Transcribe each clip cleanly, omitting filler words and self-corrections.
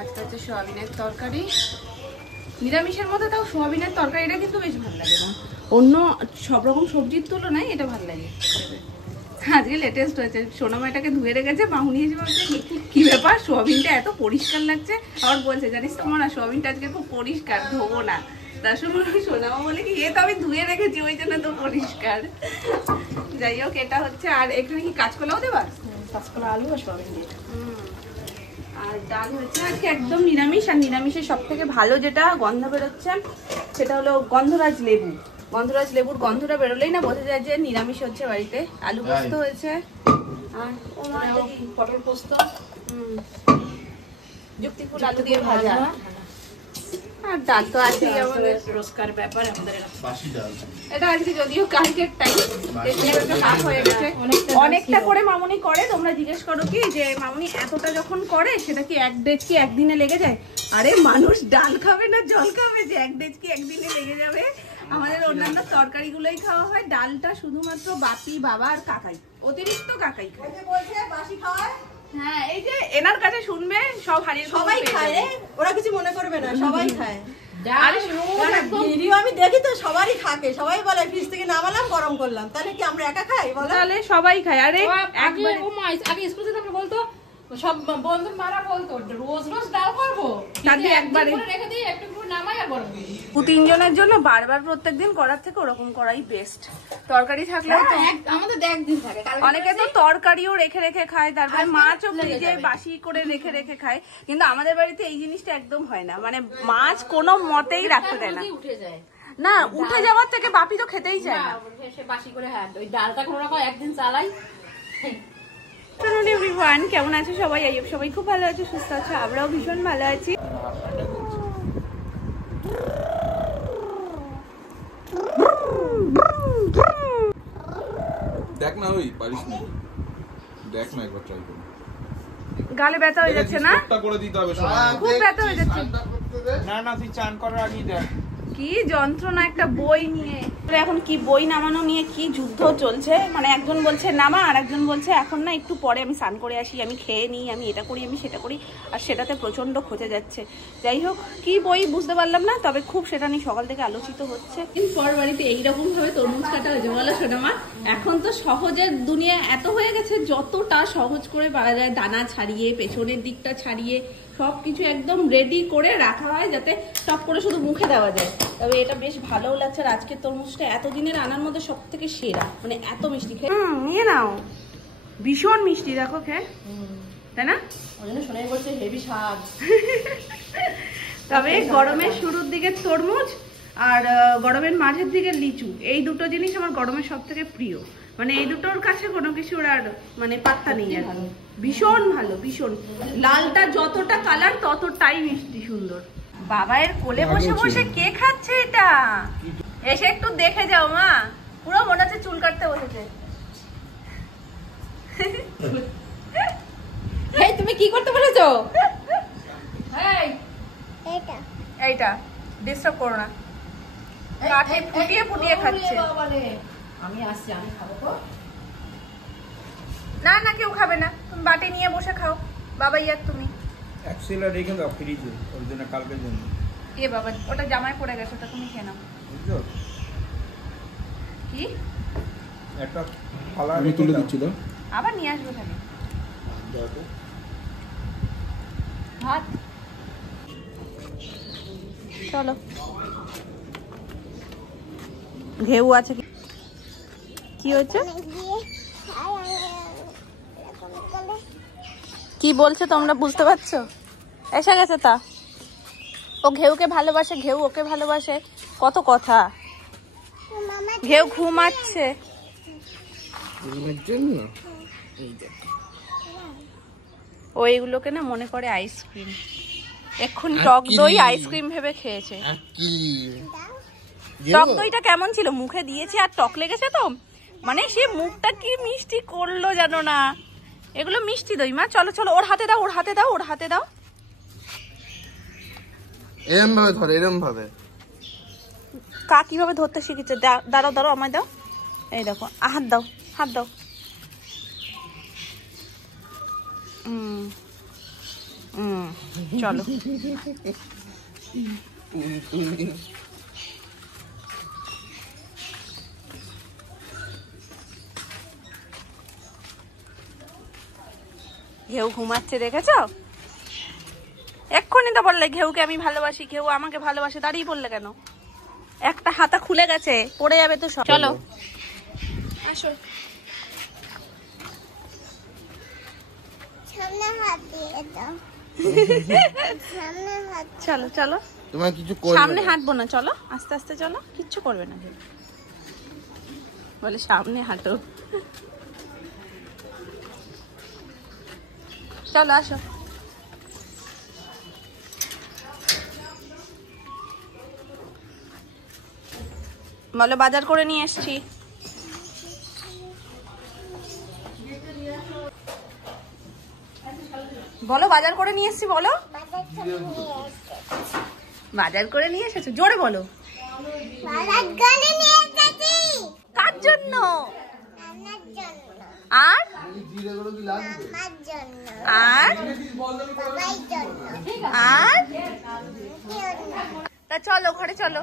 আজকে হচ্ছে সোয়াবিনের তরকারি। নিরামিষের মধ্যে তাও সোয়াবিনের তরকারিটা কিন্তু বেশ ভালো লাগে না, অন্য সব রকম সবজির তুলনায় এটা ভালো লাগে। আজকে লেটেস্ট হয়েছে, সোনামাটাকে ধুয়ে রেখেছে, মামুনি এসে বলছে কি ব্যাপার সোয়াবিনটা এত পরিষ্কার লাগছে। আবার বলছে জানিস তোমার না সোয়াবিনটা আজকে খুব পরিষ্কার, ধোবো না। তার সময় সোনামা বলে কি এ তো আমি ধুয়ে রেখেছি ওই জন্য তো পরিষ্কার। যাই হোক এটা হচ্ছে। আর এখানে কি কাঁচকলাও দেবা? কাঁচকলা, আলু আর সোয়াবিন দিয়ে। আর ডাল হচ্ছে আজকে একদম নিরামিষ। আর নিরামিষের সব থেকে ভালো যেটা গন্ধ বেরোচ্ছে সেটা হলো গন্ধরাজ লেবু। গন্ধরাজ লেবুর গন্ধটা বেরোলেই না বোঝা যায় যে নিরামিষ হচ্ছে বাড়িতে। আলু পোস্ত হয়েছে আর পটল পোস্ত, যুক্তিফুল আলু দিয়ে ভাজা, আর ডাল তো আছেই আমাদের রোজকার ব্যাপার। আমাদের এটা আজকে যদিও কালকের টাইম হাফ হয়ে গেছে, অনেকটা করে মামুনি করে। তোমরা জিজ্ঞেস করো কি যে মামুনি এতটা যখন করে সেটা কি এক ডেচকি একদিনে লেগে যায়? আরে মানুষ ডাল খাবে না জল খাবে যে এক ডেচকি একদিনে লেগে যাবে? আমাদের অন্যান্য তরকারি গুলোই খাওয়া হয়, ডালটা শুধুমাত্র বাপি, বাবা আর কাকাই, অতিরিক্ত কাকাই খায়। বাসি খাওয়ায়। হ্যাঁ, এই যে এনার কাছে শুনবে সব হারিয়ে, সবাই খায়, ওরা কিছু মনে করবে না, সবাই খায়। আমি দেখি তো সবারই খাকে, সবাই বলে ফ্রিজ থেকে নামালাম গরম করলাম, তাহলে কি আমরা একা খাই বলো? তাহলে সবাই খায়। আরে আগে স্কুল থেকে বলতো সব বন্ধু মারা বলতো রোজ রোজ ডাল করবো, তাহলে একবারে রেখে দিই একটু নামাই আর গরম করি। তিনজনের জন্য বারবার প্রত্যেকদিন করার থেকে ওরকম করাই বেস্ট। তরকারি থাকলে আমাদের একদিন থাকে, অনেকে তো তরকারিও রেখে রেখে খায়, তারপরে মাছও ফ্রিজে বাসি করে রেখে রেখে খায়। কিন্তু আমাদের বাড়িতে এই জিনিসটা একদম হয় না, মানে মাছ কোনো মতেই রাখতে দেয় না। উঠে যায় না, উঠে যাওয়ার থেকে বাপি তো খেতেই চায় না, বাসি করে। হ্যাঁ, ওই ডালটা কোনো রকম একদিন চালাই। এভরিওয়ান, কেমন আছো সবাই? আইয়ুব সবাই খুব ভালো আছো, সুস্থ আছো, আমরাও ভীষণ ভালো আছি। দেখ না, ওই পারিস না, দেখ না একবার ট্রাই করে। গালে ব্যথা হয়ে যাচ্ছে না? করে দিতে হবে, খুব ব্যথা হয়ে যাচ্ছে। না না, তুই চান করার আগেই দেখ। কি যন্ত্রণা একটা বই নিয়ে। এখন কি বই নামানো নিয়ে কি যুদ্ধ চলছে, মানে একজন বলছে নামা আর একজন বলছে এখন না একটু পরে আমি স্নান করে আসি, আমি খেয়ে নিই, আমি এটা করি, আমি সেটা করি। আর সেটাতে প্রচন্ড খোঁজে যাচ্ছে। যাই হোক কি বই বুঝতে পারলাম না, তবে খুব সেটা নিয়ে সকাল থেকে আলোচিত হচ্ছে। পর বাড়িতে এইরকম ভাবে তরমুজ কাটা হয়েছে বলো সোনামা? এখন তো সহজের দুনিয়া এত হয়ে গেছে, যতটা সহজ করে পাওয়া যায়, দানা ছাড়িয়ে পেছনের দিকটা ছাড়িয়ে সবকিছু একদম রেডি করে রাখা হয় যাতে টপ করে শুধু মুখে দেওয়া যায়। তবে এটা বেশ ভালোও লাগছে। আর আজকের তরমুজটা এতদিনের আনার মধ্যে সব থেকে সেরা, মানে এত মিষ্টি। খেয়ে নিয়ে নাও, ভীষণ মিষ্টি দেখো খেয়ে, তাই না? ওই জন্য শোনাই বলছে হেভি স্বাদ। তবে গরমের শুরুর দিকে তরমুজ আর গরমের মাঝের দিকে লিচু, এই দুটো জিনিস আমার গরমের সব থেকে প্রিয়। মানে এই দুটোর কাছে কোনো কিছুর আর মানে পাত্তা নেই। আর ভীষণ ভালো, ভীষণ। লালটা যতটা কালার ততটাই মিষ্টি সুন্দর। বাবায়ের কোলে বসে বসে কে খাচ্ছে এটা? এসে একটু দেখে যাও মা, পুরো মনে হচ্ছে চুল কাটতে বসেছে। এই তুমি কি করতে বলেছো? এইটা ডিস্টার্ব করো না, কাঠে ফুটিয়ে ফুটিয়ে খাচ্ছে। আমি আসছি, আমি খাবো তো। না না, কেউ খাবে না, তুমি বাটি নিয়ে বসে খাও। বাবা ইয়ার তুমি অ্যাকচুয়ালি রেখে দাও ফ্রিজে, ওর জন্য কালকের জন্য। এ বাবা, ওটা জামাই পড়ে গেছে, ওটা তুমি খেয়ে নাও। বুঝছো কি একটা ফালা আমি তুলে দিচ্ছি তো, আবার নিয়ে আসবো তাহলে ভাত। চলো, ঘেউ আছে কি হচ্ছে? কি বলছে তোমরা বুঝতে পারছো? এসে গেছে তা, ও ঘেউকে ভালোবাসে, ঘেউ ওকে ভালোবাসে, কত কথা। ঘেউ ঘুমাচ্ছে। ও এইগুলোকে না মনে করে আইসক্রিম। এক্ষুনি টক দই আইসক্রিম ভেবে খেয়েছে। টক দইটা কেমন ছিল? মুখে দিয়েছি আর টক লেগেছে তো, মানে সে মুখটা কি মিষ্টি করলো জানো না। এগুলো মিষ্টি দই মা। চলো চলো, ওর হাতে দাও, ওর হাতে দাও, ওর হাতে দাও। এরম ভাবে ধরে, এরম ভাবে। কা কিভাবে ধরতে শিখেছে? দাঁড়াও দাঁড়াও, আমায় দাও। এই দেখো, হাত দাও, হাত দাও। চলো। ঘেউ ঘুমাচ্ছে, দেখেছো? এক্ষুনি তো বললে ঘেউকে আমি ভালোবাসি, ঘেউ আমাকে ভালোবাসে, দাঁড়িয়ে পড়লে কেন? একটা হাতা খুলে গেছে, পড়ে যাবে তো সব। চলো আসো। চলো চলো, তোমার কিছু করবে সামনে না। হাঁটবো না, চলো আস্তে আস্তে চলো, কিচ্ছু করবে না। বলে সামনে হাঁটো। চলো আসো। বলো বাজার করে নিয়ে এসছি। বলো বাজার করে নিয়ে এসছি, বলো বাজার করে নিয়ে এসেছো, জোরে বলো। কার জন্য? আর আর আর তা চলো ঘরে চলো,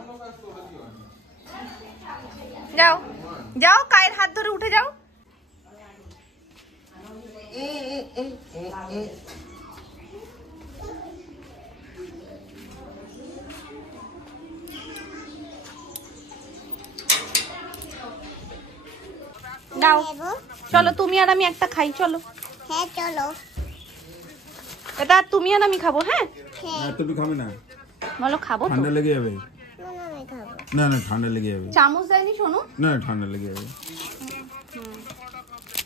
যাও যাও, কায়ের হাত ধরে উঠে যাও। দাও চলো, তুমি আর আমি একটা খাই, চলো। হ্যাঁ চলো। এটা তুমি আর আমি খাবো। হ্যাঁ হ্যাঁ তুমি খাবে না, বলো খাবো তো। ঠান্ডা লেগে যাবে। আমি খাবো। না না ঠান্ডা লেগে যাবে। চামচ দেয়নি শোনো। না ঠান্ডা লেগে যাবে,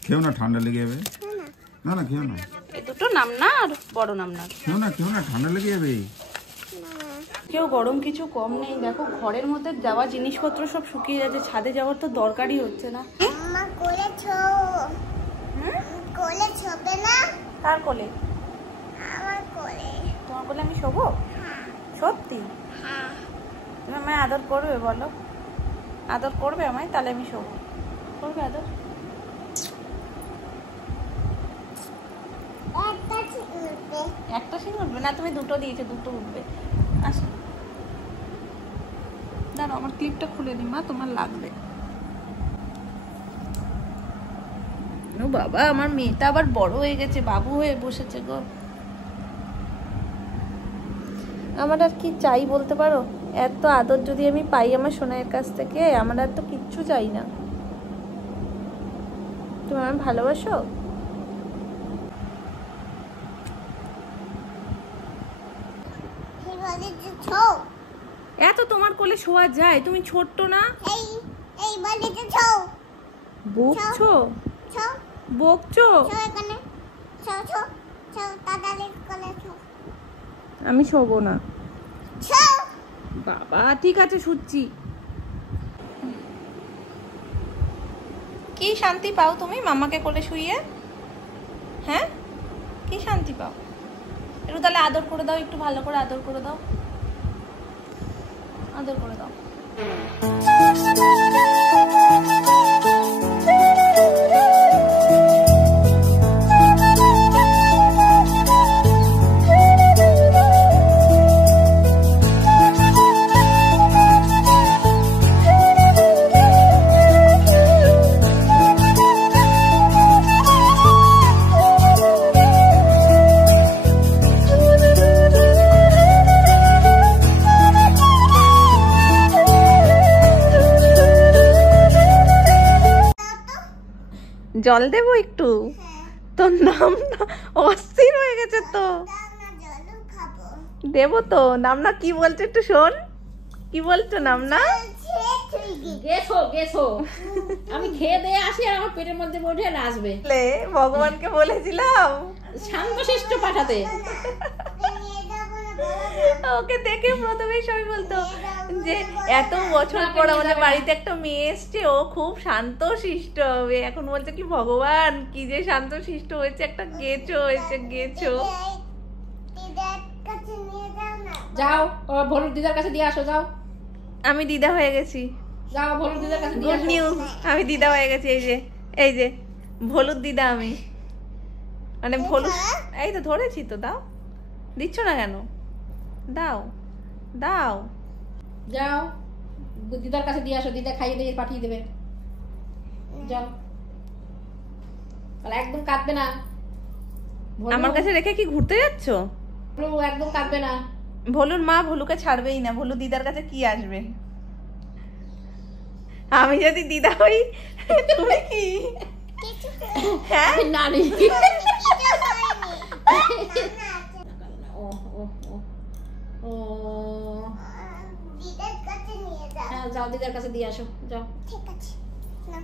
খেও না, ঠান্ডা লেগে যাবে। না না খেও না, এই দুটো নাম না আর বড় নাম না। খেও না, ঠান্ডা লেগে যাবে। কেউ গরম কিছু কম নেই, দেখো ঘরের মধ্যে যাওয়া জিনিসপত্র সব শুকিয়ে যাচ্ছে, ছাদে যাওয়ার তো দরকারই হচ্ছে না। আমার কোলে ছো। কোলে ছবে না? কার কোলে? আমার কোলে। তোমার কোলে আমি শোবো? সত্যি? হ্যাঁ। তুমি আমায় আদর করবে? বলো আদর করবে আমায়, তাহলে আমি শোবো। করবে আদর? একটা ঠিক উঠবে। একটা সিং উঠবে না, তুমি দুটো দিয়েছো, দুটো উঠবে। আসো দাঁড়াও, আমার ক্লিপটা খুলে নি মা, তোমার লাগবে। ও বাবা, আমার মেয়েটা আবার বড় হয়ে গেছে, বাবু হয়ে বসেছে গো। আমার আর কি চাই বলতে পারো? এত আদর যদি আমি পাই আমার সোনাইয়ের কাছ থেকে, আমার আর তো কিচ্ছু চাই না। তুমি আমায় ভালোবাসো? কি বলে যে ছো? এত তোমার কোলে শোয়া যায়? তুমি ছোট্ট না? এই বলে যে ছো। বকছো? ছো। বকছো? ছো এখানে। ছো ছো। ছো তাড়াতাড়ি কোলে ছো। আমি শোবো না। ছো। বাবা ঠিক আছে, শুচ্ছি। কি শান্তি পাও তুমি মামাকে কোলে শুইয়ে? হ্যাঁ কি শান্তি পাও? একটু তাহলে আদর করে দাও, একটু ভালো করে আদর করে দাও, আদর করে দাও। জল দেবো একটু? তোর নাম না অস্থির হয়ে গেছে তো। না জলও খাবো। দেবো তো। নাম না কি বলছো একটু শোন, কি বলছো নাম না? গেছো গেছো, আমি খেয়ে দিয়ে আসি আর আমার পেটের মধ্যে উঠে আসবে। ভগবানকে বলেছিলাম শান্তশিষ্ট পাঠাতে। ওকে দেখে প্রথমেই সবাই বলতো যে এত বছর পর আমাদের বাড়িতে একটা মেয়ে এসছে, ও খুব শান্ত শিষ্ট হবে। এখন বলছে কি ভগবান কি যে শান্ত শিষ্ট হয়েছে, একটা গেছো হয়েছে, গেছো। দিদার কাছে নিয়ে যাও না। যাও ভলুর দিদার কাছে দিয়ে আসো, যাও আমি দিদা হয়ে গেছি। যাও ভলুর দিদার কাছে দিয়ে গুড আসো। নিউজ, আমি দিদা হয়ে গেছি। এই যে ভলুর দিদা আমি, মানে ভলু। এই তো ধরেছি তো, দাও দিচ্ছ না কেন? দাও দাও। যাও দিদার কাছে দিয়ে আসো, দিদা খাইয়ে দিয়ে পাঠিয়ে দেবে। যাও, তাহলে একদম কাঁদবে না। আমার কাছে রেখে কি ঘুরতে যাচ্ছ? ভলু একদম কাঁদবে না। ভলুর মা ভলুকে ছাড়বেই না, ভলু দিদার কাছে কি আসবে? আমি যদি দিদা হই তুমি কি? কিছু হ্যাঁ না রে, কিছু হয়নি। ও ও ও ও, দিদার কাছে নিয়ে যাও। হ্যাঁ যাও দিদার কাছে দিয়ে আসো, যাও। ঠিক আছে, না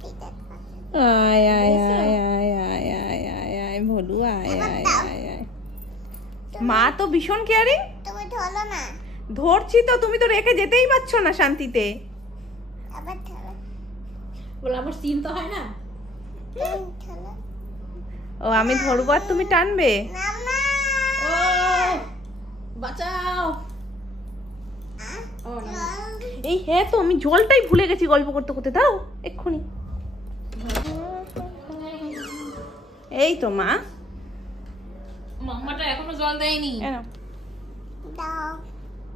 দিদার কাছে। আয় আয় আয় আয় আয় আয় আয় আয় ভলু আয় আয় আয় আয়। মা তো ভীষণ কেয়ারিং। তুমি ধরো না, ধরছি তো, তুমি তো রেখে যেতেই পারছো না শান্তিতে। আবার ধরো। বলে আমার সিন তো হয় না। তুমি ধরো। ও আমি ধরবো আর তুমি টানবে? মামা ও বাঁচাও। ও না, এই হ্যাঁ তো আমি জলটাই ভুলে গেছি গল্প করতে করতে। দাও এক্ষুনি। এই তো মা, মাম্মাটা এখনো জল দেয়নি। কেন? দাও,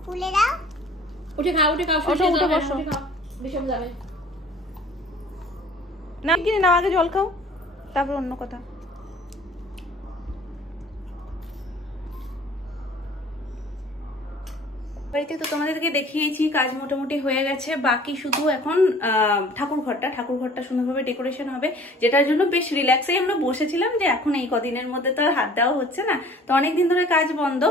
খুলে দাও। উঠে খাও, উঠে খাও, ওঠো, শুয়ে উঠে যাবে, বসো। উঠে খাও, বিষম যাবে। না কিনে নাও, আগে জল খাও তারপর অন্য কথা। বাড়িতে তো তোমাদেরকে দেখিয়েছি, কাজ মোটামুটি হয়ে গেছে। বাকি শুধু এখন ঠাকুর ঘরটা সুন্দরভাবে ডেকোরেশন হবে, যেটার জন্য বেশ রিল্যাক্সেই আমরা বসেছিলাম যে এখন এই কদিনের মধ্যে তো আর হাত দেওয়া হচ্ছে না, তো অনেকদিন ধরে কাজ বন্ধ।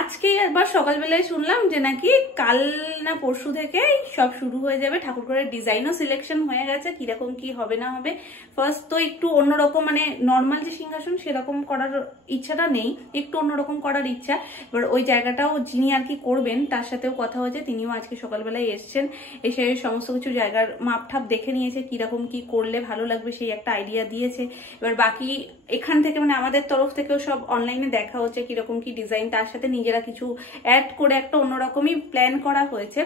আজকে একবার সকালবেলায় শুনলাম যে নাকি কাল না পরশু থেকে সব শুরু হয়ে যাবে। ঠাকুর ঘরের ডিজাইনও সিলেকশন হয়ে গেছে, কিরকম কি হবে না হবে। ফার্স্ট তো একটু অন্যরকম, মানে নর্মাল যে সিংহাসন সেরকম করার ইচ্ছাটা নেই, একটু অন্যরকম করার ইচ্ছা। এবার ওই জায়গাটাও যিনি আর কি করবেন তার সাথেও কথা হয়েছে, তিনিও আজকে সকালবেলায় এসছেন, এসে সমস্ত কিছু জায়গার মাপঠাপ দেখে নিয়েছে, কিরকম কি করলে ভালো লাগবে সেই একটা আইডিয়া দিয়েছে। এবার বাকি এখান থেকে মানে আমাদের তরফ থেকেও সব অনলাইনে দেখা হচ্ছে কিরকম কি ডিজাইন, তার সাথে নিজেরা কিছু অ্যাড করে একটা অন্যরকমই প্ল্যান করা হয়েছে।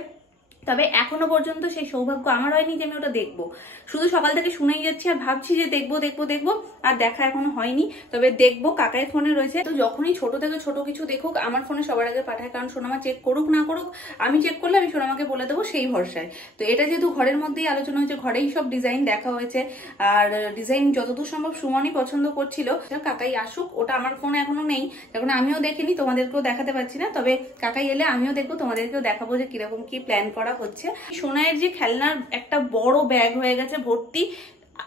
তবে এখনো পর্যন্ত সেই সৌভাগ্য আমার হয়নি যে আমি ওটা দেখবো, শুধু সকাল থেকে শুনেই যাচ্ছি আর ভাবছি যে দেখবো দেখবো দেখবো, আর দেখা এখনো হয়নি। তবে দেখবো, কাকাই ফোনে রয়েছে, তো যখনই ছোট থেকে ছোট কিছু দেখুক আমার ফোনে সবার আগে পাঠায়, কারণ সোনামা চেক করুক না করুক আমি চেক করলে আমি সোনামাকে বলে দেবো সেই ভরসায়। তো এটা যেহেতু ঘরের মধ্যেই আলোচনা হয়েছে, ঘরেই সব ডিজাইন দেখা হয়েছে, আর ডিজাইন যতদূর সম্ভব সুমনই পছন্দ করছিল। কাকাই আসুক, ওটা আমার ফোনে এখনো নেই, এখন আমিও দেখিনি, তোমাদেরকেও দেখাতে পারছি না। তবে কাকাই এলে আমিও দেখবো, তোমাদেরকেও দেখাবো যে কিরকম কি প্ল্যান করা হচ্ছে। সোনাইয়ের যে খেলনার একটা বড় ব্যাগ হয়ে গেছে ভর্তি,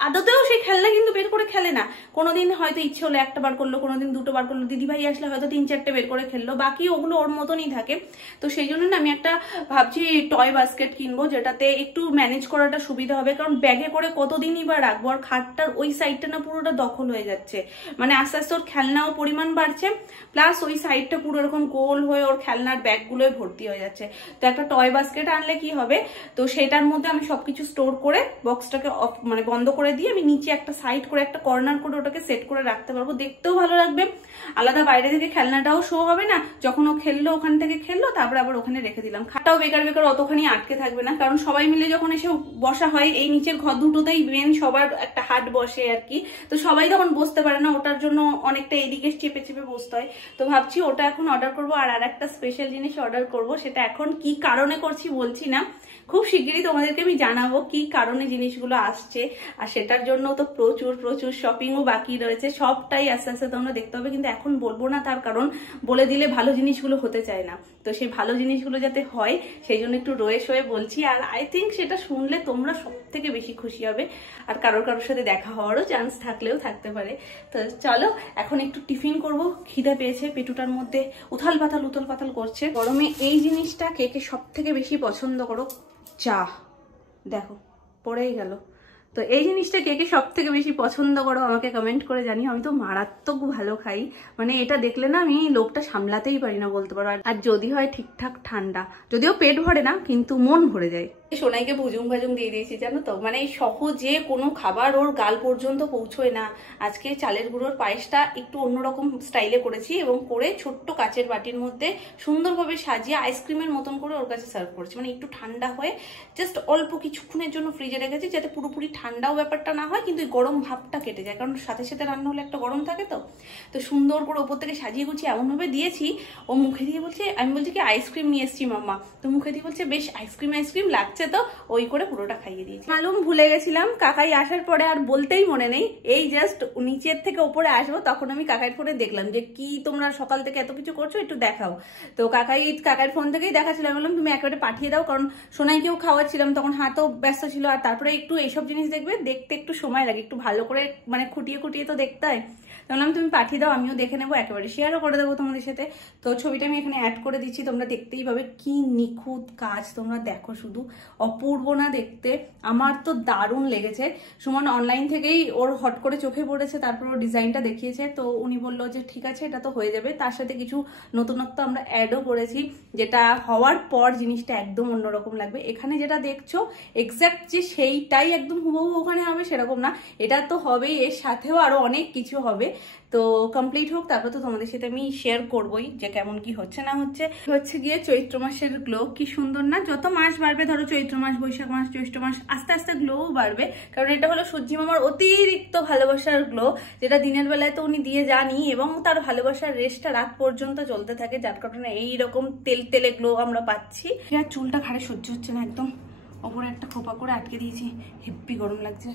আদতেও সেই খেলনা কিন্তু বের করে খেলে না। কোনোদিন হয়তো ইচ্ছে হলো একটা বার করলো, কোনোদিন দুটো বার করলো, দিদিভাই আসলে হয়তো 3-4টে বের করে খেললো, বাকি ওগুলো ওর মতনই থাকে। তো সেই জন্য না আমি একটা ভাবছি টয় বাস্কেট কিনবো, যেটাতে একটু ম্যানেজ করাটা সুবিধা হবে, কারণ ব্যাগে করে কতদিনই বা রাখবো, আর খাটটার ওই সাইডটা না পুরোটা দখল হয়ে যাচ্ছে, মানে আস্তে আস্তে ওর খেলনাও পরিমাণ বাড়ছে, প্লাস ওই সাইডটা পুরো এরকম গোল হয়ে ওর খেলনার ব্যাগগুলোয় ভর্তি হয়ে যাচ্ছে। তো একটা টয় বাস্কেট আনলে কি হবে, তো সেটার মধ্যে আমি সবকিছু স্টোর করে বক্সটাকে অফ মানে বন্ধ করে দিয়ে আমি নিচে একটা সাইড করে একটা কর্নার করে ওটাকে সেট করে রাখতে পারবো, দেখতেও ভালো লাগবে, আলাদা বাইরে থেকে খেলনাটাও শো হবে না, যখন ও খেললো ওখান থেকে খেললো, তারপর আবার ওখানে রেখে দিলাম। খাটটাও বেকার বেকার অতখানি আটকে থাকবে না, কারণ সবাই মিলে যখন এসে বসা হয় এই নিচের ঘর দুটোতেই মেন সবার একটা হাট বসে আর কি, তো সবাই তখন বসতে পারে না, ওটার জন্য অনেকটা এইদিকে চেপে চেপে বসতে হয়। তো ভাবছি ওটা এখন অর্ডার করবো, আর একটা স্পেশাল জিনিস অর্ডার করবো, সেটা এখন কি কারণে করছি বলছি না, খুব শিগগিরই তোমাদেরকে আমি জানাবো কি কারণে জিনিসগুলো আসছে, আর সেটার জন্য তো প্রচুর প্রচুর শপিংও বাকি রয়েছে, সবটাই আস্তে আস্তে তোমরা দেখতে হবে, কিন্তু এখন বলবো না, তার কারণ বলে দিলে ভালো জিনিসগুলো হতে চায় না, তো সেই ভালো জিনিসগুলো যাতে হয় সেই জন্য একটু রয়ে শয়ে বলছি। আর আই থিঙ্ক সেটা শুনলে তোমরা সব থেকে বেশি খুশি হবে, আর কারোর সাথে দেখা হওয়ারও চান্স থাকলেও থাকতে পারে। তো চলো এখন একটু টিফিন করব, খিদে পেয়েছে, পেটুটার মধ্যে উথাল পাতাল করছে। গরমে এই জিনিসটা কে কে সব থেকে বেশি পছন্দ করো, চা, দেখো পড়েই গেল। তো এই জিনিসটা কে কে সব থেকে বেশি পছন্দ করো আমাকে কমেন্ট করে জানিও। আমি তো মারাত্মক ভালো খাই, মানে এটা দেখলে না আমি লোকটা সামলাতেই পারি না বলতে পারো। আর যদি হয় ঠিকঠাক ঠান্ডা, যদিও পেট ভরে না কিন্তু মন ভরে যায়। সোনাইকে ভুজুং ভাজুং দিয়ে দিয়েছি জানো তো, মানে সহজে কোনো খাবার ওর গাল পর্যন্ত পৌঁছয় না। আজকে চালের গুঁড়োর পায়েসটা একটু অন্যরকম স্টাইলে করেছি, এবং করে ছোট্ট কাচের বাটির মধ্যে সুন্দরভাবে সাজিয়ে আইসক্রিমের মতন করে ওর কাছে সার্ভ করেছি, মানে একটু ঠান্ডা হয়ে জাস্ট অল্প কিছুক্ষণের জন্য ফ্রিজে রেখেছি যাতে পুরোপুরি ঠান্ডা ঠান্ডাও ব্যাপারটা না হয়, কিন্তু গরম ভাবটা কেটে যায়, কারণ সাথে সাথে রান্না হলে একটা গরম থাকে। তো সুন্দর করে ওপর থেকে সাজিয়ে গুছিয়ে এমনভাবে দিয়েছি, ও মুখে দিয়ে বলছে, আমি বলছি কি আইসক্রিম নিয়ে এসছি মাম্মা, তো মুখে দিয়ে বলছে বেশ আইসক্রিম লাগছে, তো ওই করে পুরোটা খাইয়ে দিয়েছি। মালুম ভুলে গেছিলাম, কাকাই আসার পরে আর বলতেই মনে নেই, এই জাস্ট নিচের থেকে ওপরে আসবো তখন আমি কাকার ফোনে দেখলাম যে কি তোমরা সকাল থেকে এত কিছু করছো, একটু দেখাও। তো কাকার ফোন থেকেই দেখাচ্ছিলাম, বললাম তুমি একেবারে পাঠিয়ে দাও, কারণ সোনাইকেও খাওয়াচ্ছিলাম, তখন হাতও ব্যস্ত ছিল। আর তারপরে একটু এইসব জিনিস দেখবে, দেখতে একটু সময় লাগে, একটু ভালো করে মানে খুঁটিয়ে খুঁটিয়ে তো দেখতে হয়। বললাম তুমি পাঠিয়ে দাও, আমিও দেখে নেবো, একেবারে শেয়ারও করে দেবো তোমাদের সাথে। তো ছবিটা আমি এখানে অ্যাড করে দিচ্ছি, তোমরা দেখতেই পাবে কি নিখুঁত কাজ, তোমরা দেখো শুধু, অপূর্ব না দেখতে? আমার তো দারুণ লেগেছে। সুমন অনলাইন থেকেই ওর হট করে চোখে পড়েছে, তারপর ওর ডিজাইনটা দেখিয়েছে, তো উনি বললো যে ঠিক আছে এটা তো হয়ে যাবে। তার সাথে কিছু নতুনত্ব আমরা অ্যাডও করেছি, যেটা হওয়ার পর জিনিসটা একদম অন্যরকম লাগবে। এখানে যেটা দেখছো এক্স্যাক্ট যে সেইটাই একদম হুবহু ওখানে হবে সেরকম না, এটা তো হবেই, এর সাথেও আরো অনেক কিছু হবে। তো কমপ্লিট হোক, তারপর তো তোমাদের সাথে আমি শেয়ার করবোই যে কেমন কি হচ্ছে না হচ্ছে। হচ্ছে গিয়ে চৈত্র মাসের গ্লো, কি সুন্দর না? যত মাস বাড়বে, ধরো চৈত্র মাস, বৈশাখ মাস, জ্যৈষ্ঠ মাস, আস্তে আস্তে গ্লোও বাড়বে, কারণ এটা হলো সূর্যি মামার অতিরিক্ত ভালোবাসার গ্লো, যেটা দিনের বেলায় তো উনি দিয়ে যানই, এবং তার ভালোবাসার রেশটা রাত পর্যন্ত চলতে থাকে, যার কারণে এইরকম তেল তেলে গ্লো আমরা পাচ্ছি। আর চুলটা ঘাড়ে সহ্য হচ্ছে না, একদম ওপরে একটা খোপা করে আটকে দিয়েছি, হেব্বি গরম লাগছে।